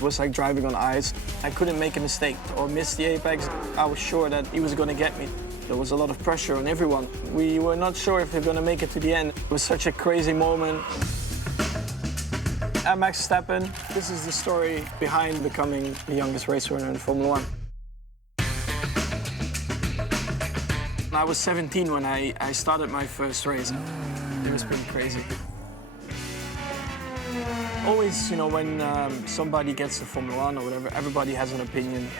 It was like driving on ice. I couldn't make a mistake or miss the apex. I was sure that he was going to get me. There was a lot of pressure on everyone. We were not sure if we were going to make it to the end. It was such a crazy moment. I'm Max Verstappen. This is the story behind becoming the youngest race winner in Formula 1. I was 17 when I started my first race. It was pretty crazy. Always, you know, when somebody gets to Formula 1 or whatever, everybody has an opinion.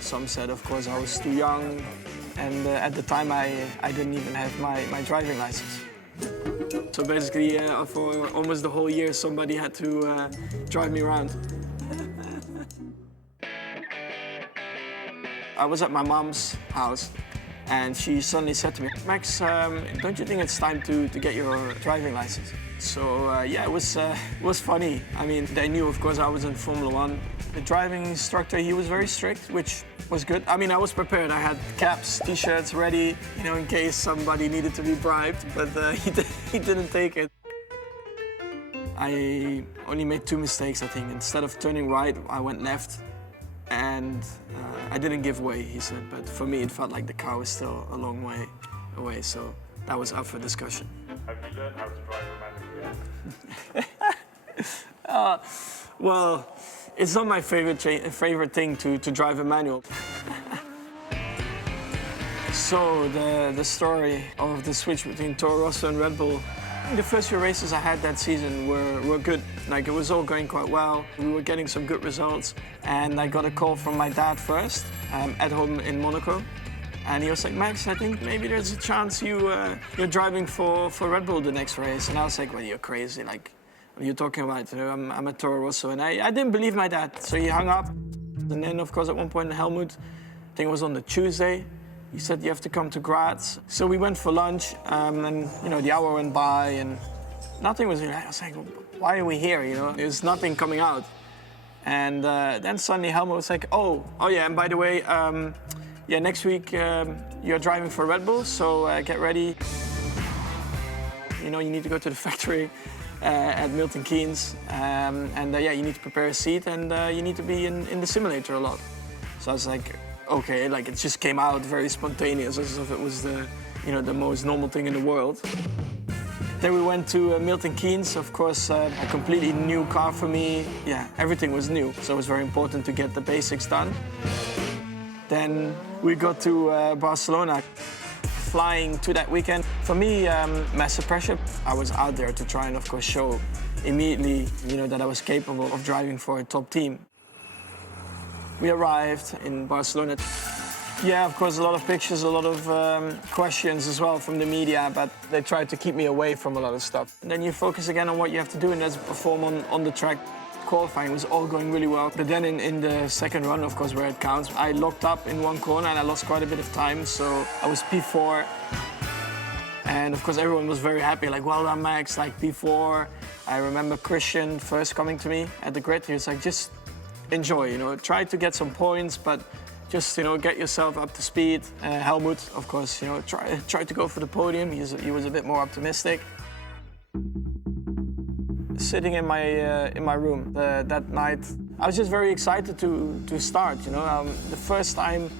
Some said, of course, I was too young. And at the time, I didn't even have my driving license. So basically, for almost the whole year, somebody had to drive me around. I was at my mom's house, and she suddenly said to me, Max, don't you think it's time to get your driving license? So yeah, it was funny. I mean, they knew, of course, I was in Formula 1. The driving instructor, he was very strict, which was good. I mean, I was prepared. I had caps, T-shirts ready, you know, in case somebody needed to be bribed, but he didn't take it. I only made 2 mistakes, I think. Instead of turning right, I went left, and I didn't give way, he said, but for me, it felt like the car was still a long way away, so that was up for discussion. Have you learned how to drive a manual yet? Well, it's not my favorite thing to drive a manual. So the story of the switch between Toro Rosso and Red Bull. The first few races I had that season were good. Like, it was all going quite well. We were getting some good results. And I got a call from my dad first, at home in Monaco. And he was like, Max, I think maybe there's a chance you're driving for Red Bull the next race. And I was like, well, you're crazy. Like, what are you talking about? You know, I'm a Toro Rosso. And I didn't believe my dad. So he hung up. And then, of course, at one point, Helmut, I think it was on the Tuesday, he said, you have to come to Graz. So we went for lunch, and, you know, the hour went by, and nothing was, I was like, why are we here, you know? There's nothing coming out. And then suddenly Helmut was like, oh yeah, and by the way, yeah, next week you're driving for Red Bull, so get ready. You know, you need to go to the factory at Milton Keynes, and yeah, you need to prepare a seat, and you need to be in the simulator a lot. So I was like, okay, like it just came out very spontaneous, as if it was the most normal thing in the world. Then we went to Milton Keynes, of course, a completely new car for me. Yeah, everything was new, so it was very important to get the basics done. Then we got to Barcelona, flying to that weekend. For me, massive pressure. I was out there to try and, of course, show immediately, you know, that I was capable of driving for a top team. We arrived in Barcelona. Yeah, of course, a lot of pictures, a lot of questions as well from the media, but they tried to keep me away from a lot of stuff. And then you focus again on what you have to do, and that's perform on the track. Qualifying was all going really well. But then in the second run, of course, where it counts, I locked up in one corner and I lost quite a bit of time, so I was P4. And of course, everyone was very happy, like, well done, Max, like P4. I remember Christian first coming to me at the grid. He was like, just enjoy, you know, try to get some points, but just, you know, get yourself up to speed. Helmut, of course, you know, try to go for the podium. He was a bit more optimistic. Sitting in my room that night, I was just very excited to start, you know. The first time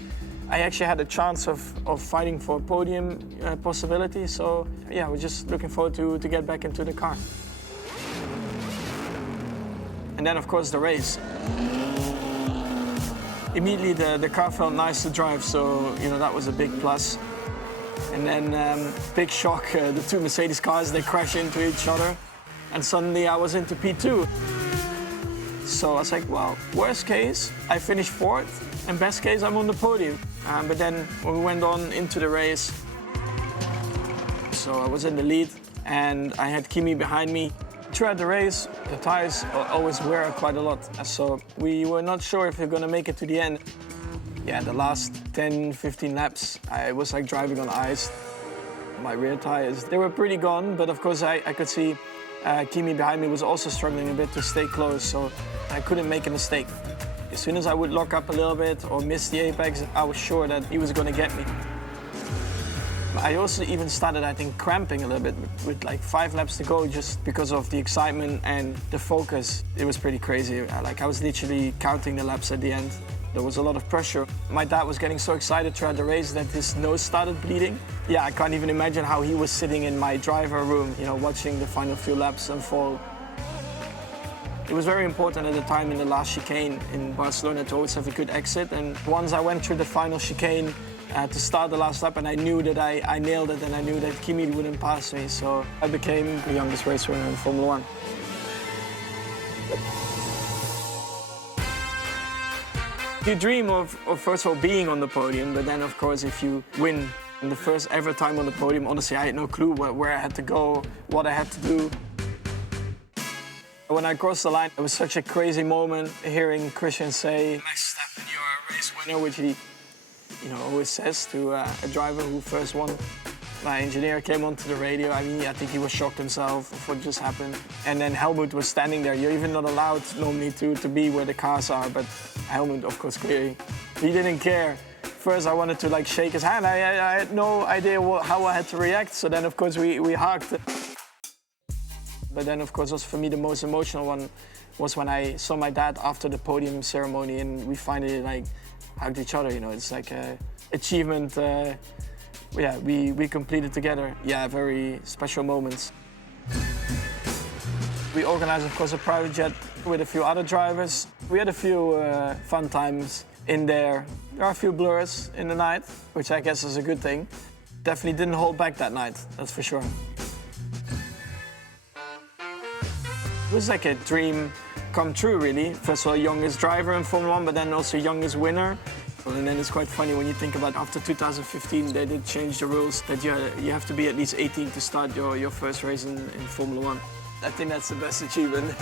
I actually had a chance of fighting for a podium possibility, so yeah, I was just looking forward to get back into the car. And then, of course, the race. Immediately, the car felt nice to drive, so, you know, that was a big plus. And then, big shock, the 2 Mercedes cars, they crash into each other. And suddenly, I was into P2. So I was like, well, worst case, I finished 4th, and best case, I'm on the podium. But then, when we went on into the race, so I was in the lead, and I had Kimi behind me. Throughout the race, the tires always wear quite a lot, so we were not sure if we were going to make it to the end. Yeah, the last 10, 15 laps, I was like driving on ice. My rear tires, they were pretty gone, but of course I could see Kimi behind me was also struggling a bit to stay close, so I couldn't make a mistake. As soon as I would lock up a little bit or miss the apex, I was sure that he was going to get me. I also even started, I think, cramping a little bit with like 5 laps to go just because of the excitement and the focus. It was pretty crazy. Like I was literally counting the laps at the end. There was a lot of pressure. My dad was getting so excited throughout the race that his nose started bleeding. Yeah, I can't even imagine how he was sitting in my driver room, you know, watching the final few laps unfold. It was very important at the time in the last chicane in Barcelona to always have a good exit. And once I went through the final chicane to start the last lap, and I knew that I nailed it, and I knew that Kimi wouldn't pass me. So I became the youngest race winner in Formula 1. You dream of first of all being on the podium, but then of course if you win the first ever time on the podium, honestly I had no clue where I had to go, what I had to do. When I crossed the line, it was such a crazy moment hearing Christian say, "Verstappen, you're a race winner," which he, you know, always says to a driver who first won. My engineer came onto the radio. I mean, I think he was shocked himself of what just happened. And then Helmut was standing there. You're even not allowed normally to be where the cars are, but Helmut, of course, clearly, he didn't care. First, I wanted to like shake his hand. I had no idea how I had to react. So then, of course, we hugged. But then, of course, also for me, the most emotional one was when I saw my dad after the podium ceremony and we finally like hugged each other. You know, it's like an achievement. Yeah, we completed together. Yeah, very special moments. We organized, of course, a private jet with a few other drivers. We had a few fun times in there. There are a few blurs in the night, which I guess is a good thing. Definitely didn't hold back that night, that's for sure. It was like a dream come true, really. First of all, youngest driver in Formula 1, but then also youngest winner. And then it's quite funny when you think about after 2015, they did change the rules that you have to be at least 18 to start your first race in Formula 1. I think that's the best achievement.